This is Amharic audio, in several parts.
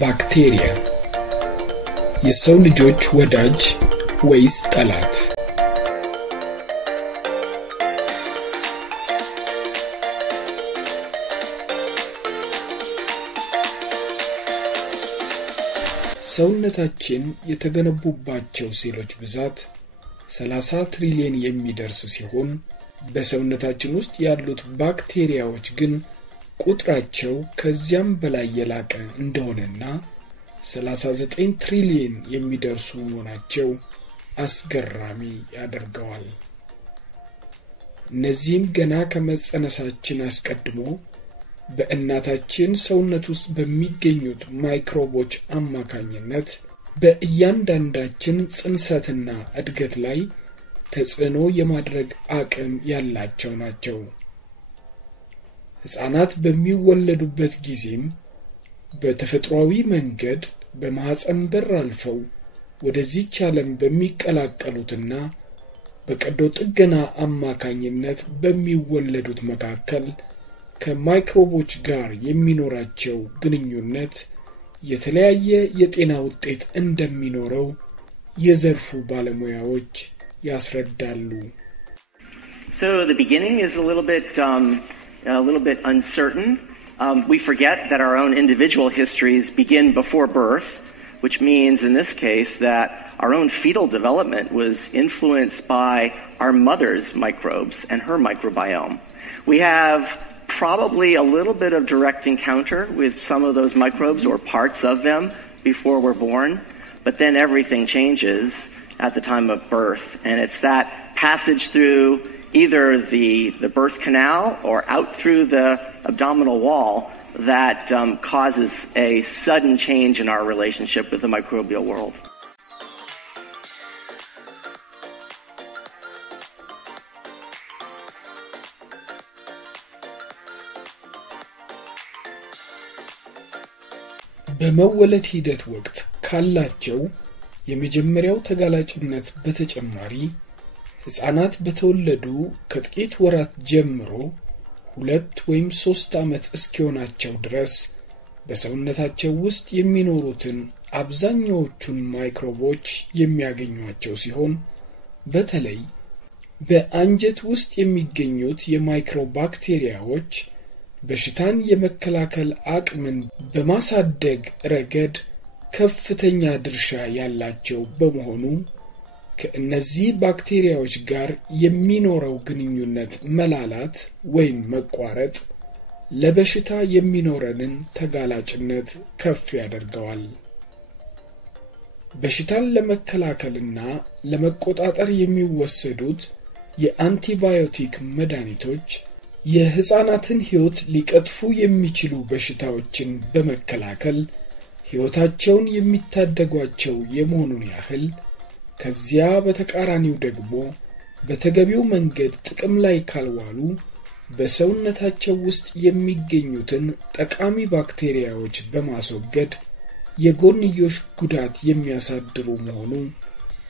ባክቴሪያ የሰው ልጆች ወዳጅ ወይስ ጠላት? ሰውነታችን የተገነቡባቸው ሴሎች ብዛት 30 ትሪሊየን የሚደርስ ሲሆን በሰውነታችን ውስጥ ያሉት ባክቴሪያዎች ግን ቁጥራቸው ከዚያም በላይ የላቀ እንደሆነና 39 ትሪሊየን የሚደርሱ መሆናቸው አስገራሚ ያደርገዋል። እነዚህም ገና ከመጸነሳችን አስቀድሞ በእናታችን ሰውነት ውስጥ በሚገኙት ማይክሮቦች አማካኝነት በእያንዳንዳችን ጽንሰትና እድገት ላይ ተጽዕኖ የማድረግ አቅም ያላቸው ናቸው። ሕፃናት በሚወለዱበት ጊዜም በተፈጥሯዊ መንገድ በማህፀን በር አልፈው ወደዚህ ዓለም በሚቀላቀሉትና በቀዶ ጥገና አማካኝነት በሚወለዱት መካከል ከማይክሮቦች ጋር የሚኖራቸው ግንኙነት የተለያየ የጤና ውጤት እንደሚኖረው የዘርፉ ባለሙያዎች ያስረዳሉ። So the beginning is a little bit uncertain. We forget that our own individual histories begin before birth, which means in this case that our own fetal development was influenced by our mother's microbes and her microbiome. We have probably a little bit of direct encounter with some of those microbes or parts of them before we're born, but then everything changes at the time of birth, and it's that passage through either the birth canal or out through the abdominal wall that causes a sudden change in our relationship with the microbial world. በመወለድ ሂደት ወቅት ካላቸው የመጀመሪያው ተጋላጭነት በተጨማሪ ሕፃናት በተወለዱ ከጥቂት ወራት ጀምሮ 2 ወይም 3 ዓመት እስኪሆናቸው ድረስ በሰውነታቸው ውስጥ የሚኖሩትን አብዛኛዎቹን ማይክሮቦች የሚያገኙቸው ሲሆን በተለይ በአንጀት ውስጥ የሚገኙት የማይክሮባክቴሪያዎች በሽታን የመከላከል አቅምን በማሳደግ ረገድ ከፍተኛ ድርሻ ያላቸው በመሆኑ ከእነዚህ ባክቴሪያዎች ጋር የሚኖረው ግንኙነት መላላት ወይም መቋረጥ ለበሽታ የሚኖረንን ተጋላጭነት ከፍ ያደርገዋል። በሽታን ለመከላከልና ለመቆጣጠር የሚወሰዱት የአንቲባዮቲክ መድኃኒቶች የሕፃናትን ሕይወት ሊቀጥፉ የሚችሉ በሽታዎችን በመከላከል ሕይወታቸውን የሚታደጓቸው የመሆኑን ያህል ከዚያ በተቃራኒው ደግሞ በተገቢው መንገድ ጥቅም ላይ ካልዋሉ በሰውነታቸው ውስጥ የሚገኙትን ጠቃሚ ባክቴሪያዎች በማስወገድ የጎንዮሽ ጉዳት የሚያሳድሩ መሆኑ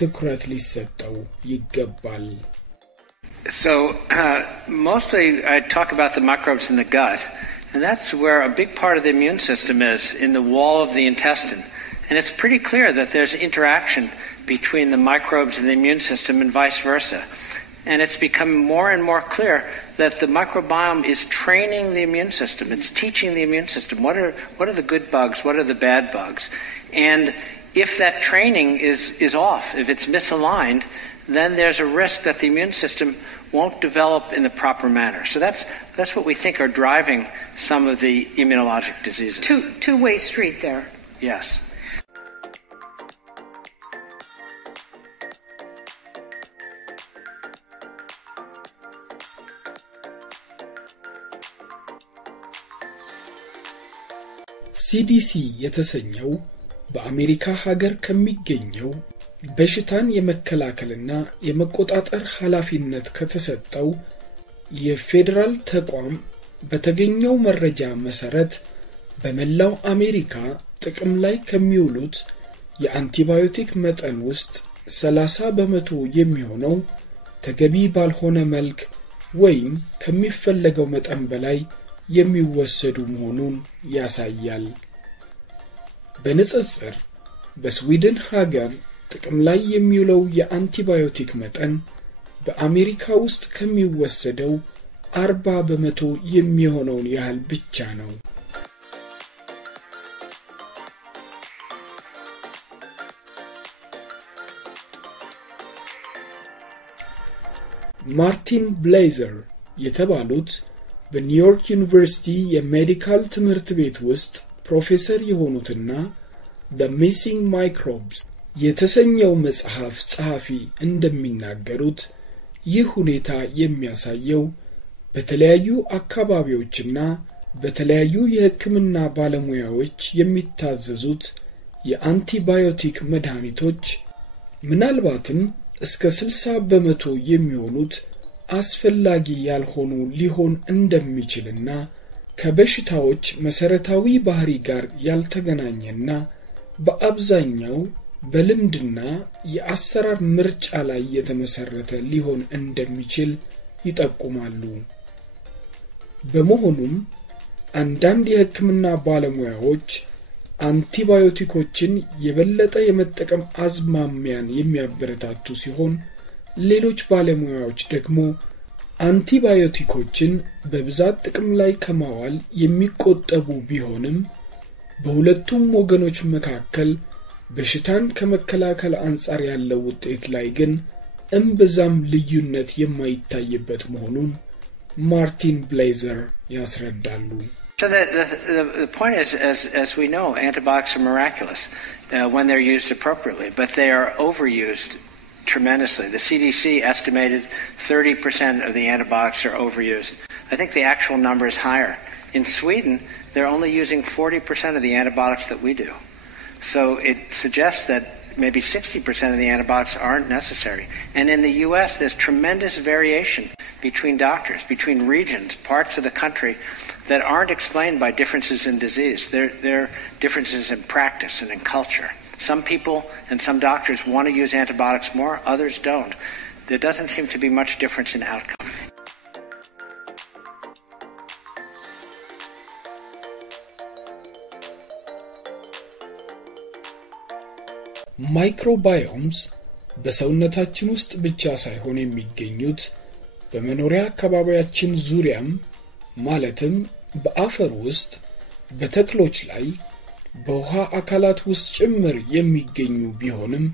ትኩረት ሊሰጠው ይገባል። So mostly I talk about the microbes in the gut, and that's where a big part of the immune system is, in the wall of the intestine. And it's pretty clear that there's interaction between the microbes and the immune system and vice versa. And it's become more and more clear that the microbiome is training the immune system. It's teaching the immune system what are the good bugs, what are the bad bugs. And if that training is off, if it's misaligned, then there's a risk that the immune system won't develop in the proper manner. So that's what we think are driving some of the immunologic diseases. Two-way street there. Yes. CDC የተሰኘው በአሜሪካ ሀገር ከሚገኘው በሽታን የመከላከልና የመቆጣጠር ኃላፊነት ከተሰጠው የፌደራል ተቋም በተገኘው መረጃ መሰረት በመላው አሜሪካ ጥቅም ላይ ከሚውሉት የአንቲባዮቲክ መጠን ውስጥ 30% የሚሆነው ተገቢ ባልሆነ መልክ ወይም ከሚፈለገው መጠን በላይ የሚወሰዱ መሆኑን ያሳያል። በንጽጽር በስዊድን ሀገር ጥቅም ላይ የሚውለው የአንቲባዮቲክ መጠን በአሜሪካ ውስጥ ከሚወሰደው 40% የሚሆነውን ያህል ብቻ ነው። ማርቲን ብሌዘር የተባሉት በኒውዮርክ ዩኒቨርሲቲ የሜዲካል ትምህርት ቤት ውስጥ ፕሮፌሰር የሆኑትና The Missing Microbes የተሰኘው መጽሐፍ ጸሐፊ እንደሚናገሩት ይህ ሁኔታ የሚያሳየው በተለያዩ አካባቢዎችና በተለያዩ የሕክምና ባለሙያዎች የሚታዘዙት የአንቲባዮቲክ መድኃኒቶች ምናልባትም እስከ 60% የሚሆኑት አስፈላጊ ያልሆኑ ሊሆን እንደሚችልና ከበሽታዎች መሰረታዊ ባህሪ ጋር ያልተገናኘና በአብዛኛው በልምድና የአሰራር ምርጫ ላይ የተመሰረተ ሊሆን እንደሚችል ይጠቁማሉ። በመሆኑም አንዳንድ የሕክምና ባለሙያዎች አንቲባዮቲኮችን የበለጠ የመጠቀም አዝማሚያን የሚያበረታቱ ሲሆን ሌሎች ባለሙያዎች ደግሞ አንቲባዮቲኮችን በብዛት ጥቅም ላይ ከማዋል የሚቆጠቡ ቢሆንም በሁለቱም ወገኖች መካከል በሽታን ከመከላከል አንጻር ያለው ውጤት ላይ ግን እምብዛም ልዩነት የማይታይበት መሆኑን ማርቲን ብሌዘር ያስረዳሉ። So the point is, as we know, antibiotics are miraculous when they're used appropriately, but they are overused tremendously. The CDC estimated 30% of the antibiotics are overused. I think the actual number is higher. In Sweden, they're only using 40% of the antibiotics that we do. So it suggests that maybe 60% of the antibiotics aren't necessary. And in the U.S., there's tremendous variation between doctors, between regions, parts of the country that aren't explained by differences in disease. They're differences in practice and in culture. Some people and some doctors want to use antibiotics more, others don't. There doesn't seem to be much difference in outcome. ማይክሮባዮምስ በሰውነታችን ውስጥ ብቻ ሳይሆን የሚገኙት በመኖሪያ አካባቢያችን ዙሪያም ማለትም በአፈር ውስጥ በተክሎች ላይ በውሃ አካላት ውስጥ ጭምር የሚገኙ ቢሆንም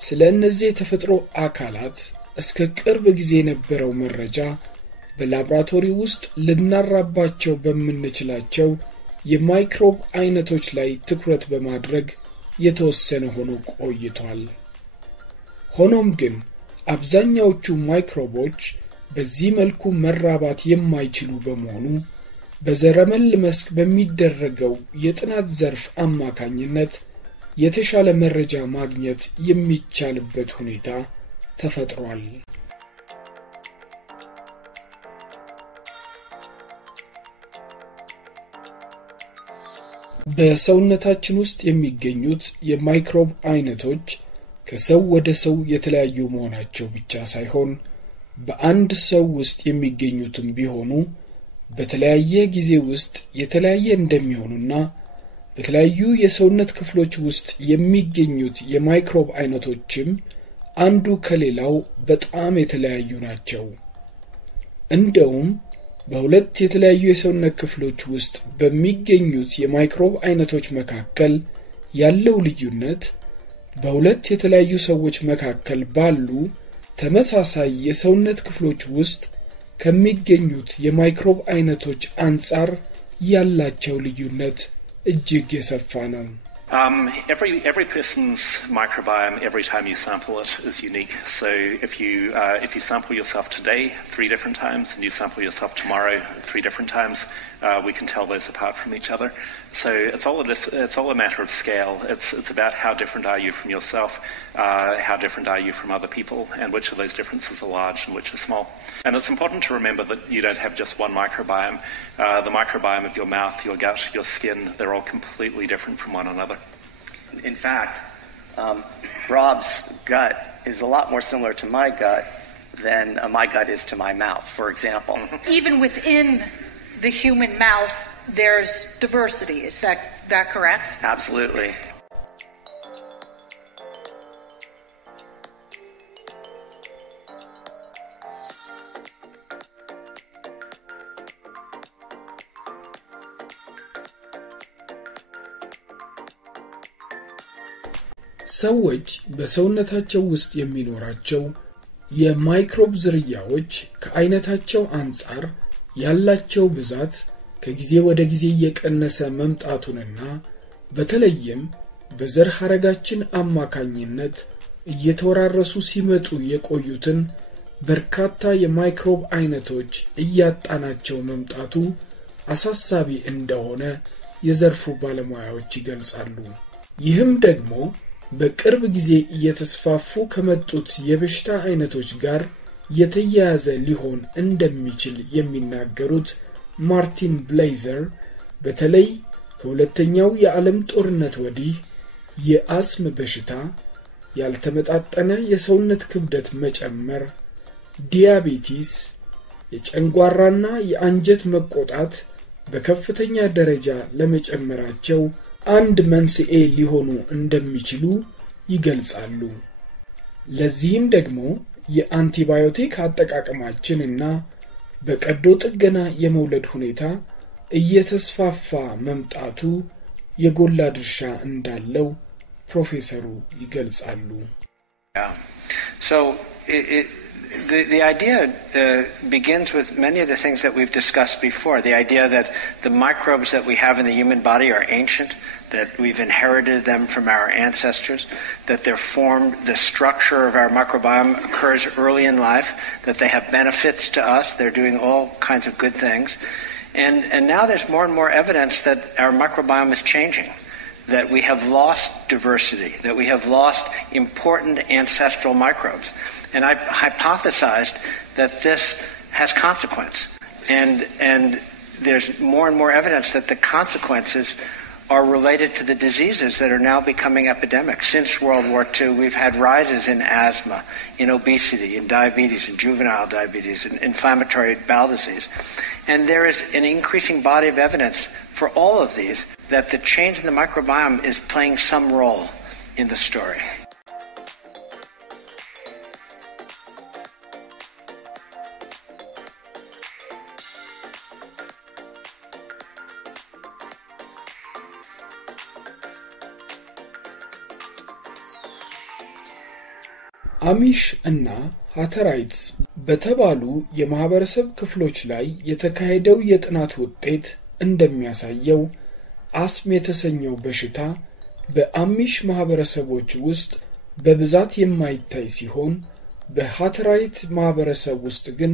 ስለ እነዚህ ተፈጥሮ አካላት እስከ ቅርብ ጊዜ የነበረው መረጃ በላብራቶሪ ውስጥ ልናራባቸው በመንችላቸው የማይክሮብ አይነቶች ላይ ትኩረት በማድረግ የተወሰነ ሆኖ ቆይቷል። ሆኖም ግን አብዛኛዎቹ ማይክሮቦች በዚህ መልኩ መራባት የማይችሉ በመሆኑ በዘረመል መስክ በሚደረገው የጥናት ዘርፍ አማካኝነት የተሻለ መረጃ ማግኘት የሚቻልበት ሁኔታ ተፈጥሯል። በሰውነታችን ውስጥ የሚገኙት የማይክሮብ አይነቶች ከሰው ወደ ሰው የተለያዩ መሆናቸው ብቻ ሳይሆን በአንድ ሰው ውስጥ የሚገኙትም ቢሆኑ በተለያየ ጊዜ ውስጥ የተለያየ እንደሚሆኑና በተለያዩ የሰውነት ክፍሎች ውስጥ የሚገኙት የማይክሮብ አይነቶችም አንዱ ከሌላው በጣም የተለያዩ ናቸው። እንደውም በሁለት የተለያዩ የሰውነት ክፍሎች ውስጥ በሚገኙት የማይክሮብ አይነቶች መካከል ያለው ልዩነት በሁለት የተለያዩ ሰዎች መካከል ባሉ ተመሳሳይ የሰውነት ክፍሎች ውስጥ ከሚገኙት የማይክሮብ አይነቶች አንጻር ያላቸው ልዩነት እጅግ የሰፋ ነው። Every person's microbiome, every time you sample it, is unique. So if you sample yourself today 3 different times and you sample yourself tomorrow 3 different times, we can tell those apart from each other. So it's all a matter of scale. It's about how different are you from yourself, how different are you from other people, and which of those differences are large and which are small. And it's important to remember that you don't have just one microbiome. The microbiome of your mouth, your gut, your skin, they're all completely different from one another. In fact, Rob's gut is a lot more similar to my gut than my gut is to my mouth, for example. Even within the human mouth, there's diversity. Is that correct? Absolutely. ሰዎች በሰውነታቸው ውስጥ የሚኖራቸው የማይክሮብ ዝርያዎች ከአይነታቸው አንፃር ያላቸው ብዛት ከጊዜ ወደ ጊዜ እየቀነሰ መምጣቱንና በተለይም በዘር ሐረጋችን አማካኝነት እየተወራረሱ ሲመጡ የቆዩትን በርካታ የማይክሮብ አይነቶች እያጣናቸው መምጣቱ አሳሳቢ እንደሆነ የዘርፉ ባለሙያዎች ይገልጻሉ። ይህም ደግሞ በቅርብ ጊዜ እየተስፋፉ ከመጡት የበሽታ አይነቶች ጋር የተያያዘ ሊሆን እንደሚችል የሚናገሩት ማርቲን ብሌዘር በተለይ ከሁለተኛው የዓለም ጦርነት ወዲህ የአስም በሽታ፣ ያልተመጣጠነ የሰውነት ክብደት መጨመር፣ ዲያቤቲስ፣ የጨንጓራና የአንጀት መቆጣት በከፍተኛ ደረጃ ለመጨመራቸው አንድ መንስኤ ሊሆኑ እንደሚችሉ ይገልጻሉ። ለዚህም ደግሞ የአንቲባዮቲክ አጠቃቀማችንና በቀዶ ጥገና የመውለድ ሁኔታ እየተስፋፋ መምጣቱ የጎላ ድርሻ እንዳለው ፕሮፌሰሩ ይገልጻሉ። So the idea begins with many of the things that we've discussed before. The idea that the microbes that we have in the human body are ancient, that we've inherited them from our ancestors, that they're formed, the structure of our microbiome occurs early in life, that they have benefits to us, they're doing all kinds of good things. And now there's more and more evidence that our microbiome is changing, that we have lost diversity, that we have lost important ancestral microbes. And I hypothesized that this has consequence. And there's more and more evidence that the consequences are related to the diseases that are now becoming epidemic. Since World War II, we've had rises in asthma, in obesity, in diabetes, in juvenile diabetes, in inflammatory bowel disease. And there is an increasing body of evidence for all of these that the change in the microbiome is playing some role in the story. አሚሽ እና ሃተራይትስ በተባሉ የማህበረሰብ ክፍሎች ላይ የተካሄደው የጥናት ውጤት እንደሚያሳየው አስም የተሰኘው በሽታ በአሚሽ ማህበረሰቦች ውስጥ በብዛት የማይታይ ሲሆን በሃተራይት ማህበረሰብ ውስጥ ግን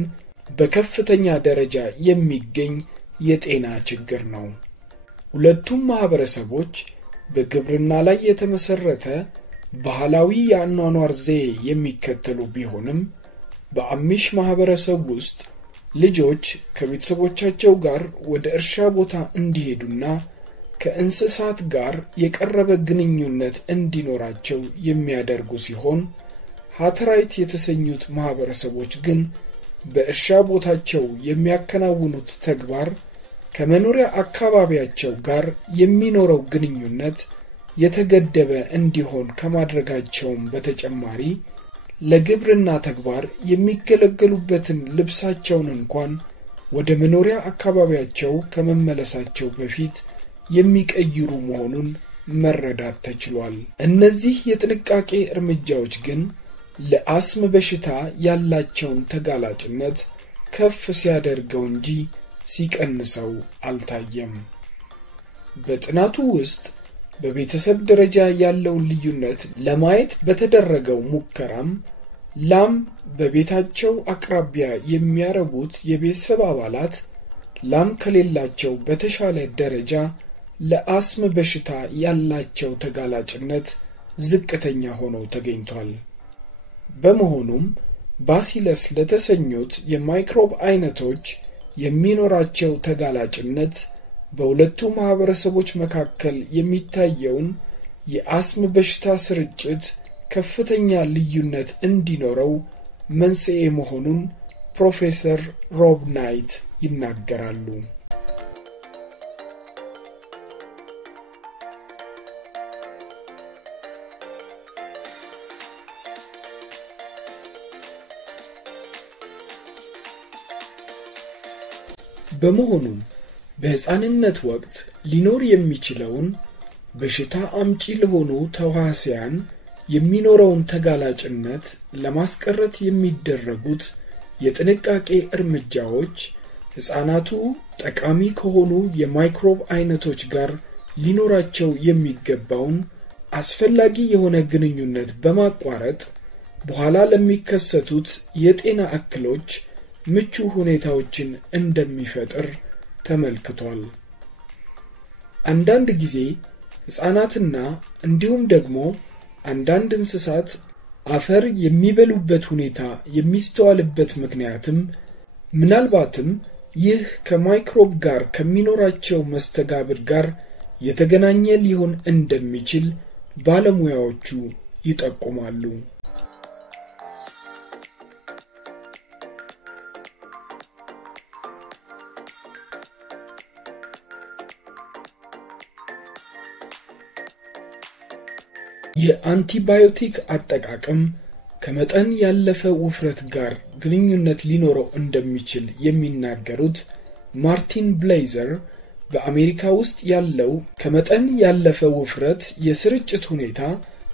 በከፍተኛ ደረጃ የሚገኝ የጤና ችግር ነው። ሁለቱም ማህበረሰቦች በግብርና ላይ የተመሰረተ ባህላዊ የአኗኗር ዘዬ የሚከተሉ ቢሆንም በአሚሽ ማህበረሰብ ውስጥ ልጆች ከቤተሰቦቻቸው ጋር ወደ እርሻ ቦታ እንዲሄዱና ከእንስሳት ጋር የቀረበ ግንኙነት እንዲኖራቸው የሚያደርጉ ሲሆን ሃተራይት የተሰኙት ማህበረሰቦች ግን በእርሻ ቦታቸው የሚያከናውኑት ተግባር ከመኖሪያ አካባቢያቸው ጋር የሚኖረው ግንኙነት የተገደበ እንዲሆን ከማድረጋቸውም በተጨማሪ ለግብርና ተግባር የሚገለገሉበትን ልብሳቸውን እንኳን ወደ መኖሪያ አካባቢያቸው ከመመለሳቸው በፊት የሚቀይሩ መሆኑን መረዳት ተችሏል። እነዚህ የጥንቃቄ እርምጃዎች ግን ለአስም በሽታ ያላቸውን ተጋላጭነት ከፍ ሲያደርገው እንጂ ሲቀንሰው አልታየም። በጥናቱ ውስጥ በቤተሰብ ደረጃ ያለውን ልዩነት ለማየት በተደረገው ሙከራም ላም በቤታቸው አቅራቢያ የሚያረቡት የቤተሰብ አባላት ላም ከሌላቸው በተሻለ ደረጃ ለአስም በሽታ ያላቸው ተጋላጭነት ዝቅተኛ ሆኖ ተገኝቷል። በመሆኑም ባሲለስ ለተሰኙት የማይክሮብ አይነቶች የሚኖራቸው ተጋላጭነት በሁለቱ ማህበረሰቦች መካከል የሚታየውን የአስም በሽታ ስርጭት ከፍተኛ ልዩነት እንዲኖረው መንስኤ መሆኑን ፕሮፌሰር ሮብ ናይት ይናገራሉ። በመሆኑም በሕፃንነት ወቅት ሊኖር የሚችለውን በሽታ አምጪ ለሆኑ ተዋሲያን የሚኖረውን ተጋላጭነት ለማስቀረት የሚደረጉት የጥንቃቄ እርምጃዎች ሕፃናቱ ጠቃሚ ከሆኑ የማይክሮብ አይነቶች ጋር ሊኖራቸው የሚገባውን አስፈላጊ የሆነ ግንኙነት በማቋረጥ በኋላ ለሚከሰቱት የጤና እክሎች ምቹ ሁኔታዎችን እንደሚፈጥር ተመልክቷል። አንዳንድ ጊዜ ሕፃናትና እንዲሁም ደግሞ አንዳንድ እንስሳት አፈር የሚበሉበት ሁኔታ የሚስተዋልበት ምክንያትም ምናልባትም ይህ ከማይክሮብ ጋር ከሚኖራቸው መስተጋብር ጋር የተገናኘ ሊሆን እንደሚችል ባለሙያዎቹ ይጠቁማሉ። የአንቲባዮቲክ አጠቃቀም ከመጠን ያለፈ ውፍረት ጋር ግንኙነት ሊኖረው እንደሚችል የሚናገሩት ማርቲን ብሌዘር በአሜሪካ ውስጥ ያለው ከመጠን ያለፈ ውፍረት የስርጭት ሁኔታ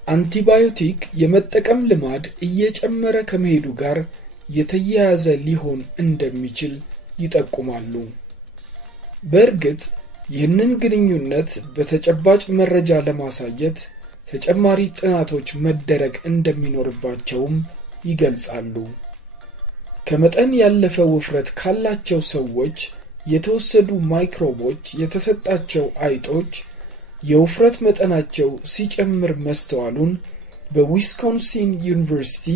አንቲባዮቲክ የመጠቀም ልማድ እየጨመረ ከመሄዱ ጋር የተያያዘ ሊሆን እንደሚችል ይጠቁማሉ። በእርግጥ ይህንን ግንኙነት በተጨባጭ መረጃ ለማሳየት ተጨማሪ ጥናቶች መደረግ እንደሚኖርባቸውም ይገልጻሉ። ከመጠን ያለፈ ውፍረት ካላቸው ሰዎች የተወሰዱ ማይክሮቦች የተሰጣቸው አይጦች የውፍረት መጠናቸው ሲጨምር መስተዋሉን በዊስኮንሲን ዩኒቨርሲቲ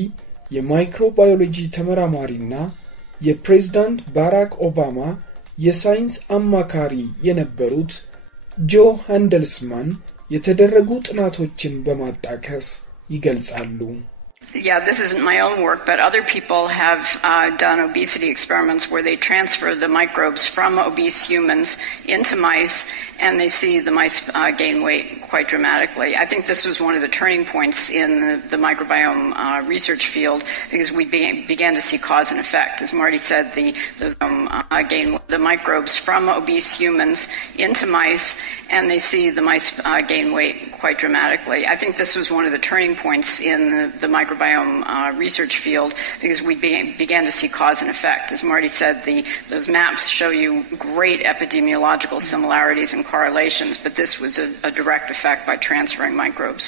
የማይክሮባዮሎጂ ተመራማሪና የፕሬዝዳንት ባራክ ኦባማ የሳይንስ አማካሪ የነበሩት ጆ ሃንደልስማን የተደረጉ ጥናቶችን በማጣቀስ ይገልጻሉ። Yeah, this isn't my own work, but other people have done obesity experiments where they transfer the microbes from obese humans into mice, and they see the mice gain weight quite dramatically. I think this was one of the turning points in the microbiome research field, because we began to see cause and effect. As Marty said, gain the microbes from obese humans into mice, and they see the mice gain weight quite dramatically. I think this was one of the turning points in the microbiome research field, because we began to see cause and effect. As Marty said, those maps show you great epidemiological similarities and correlations, but this was a direct effect by transferring microbes.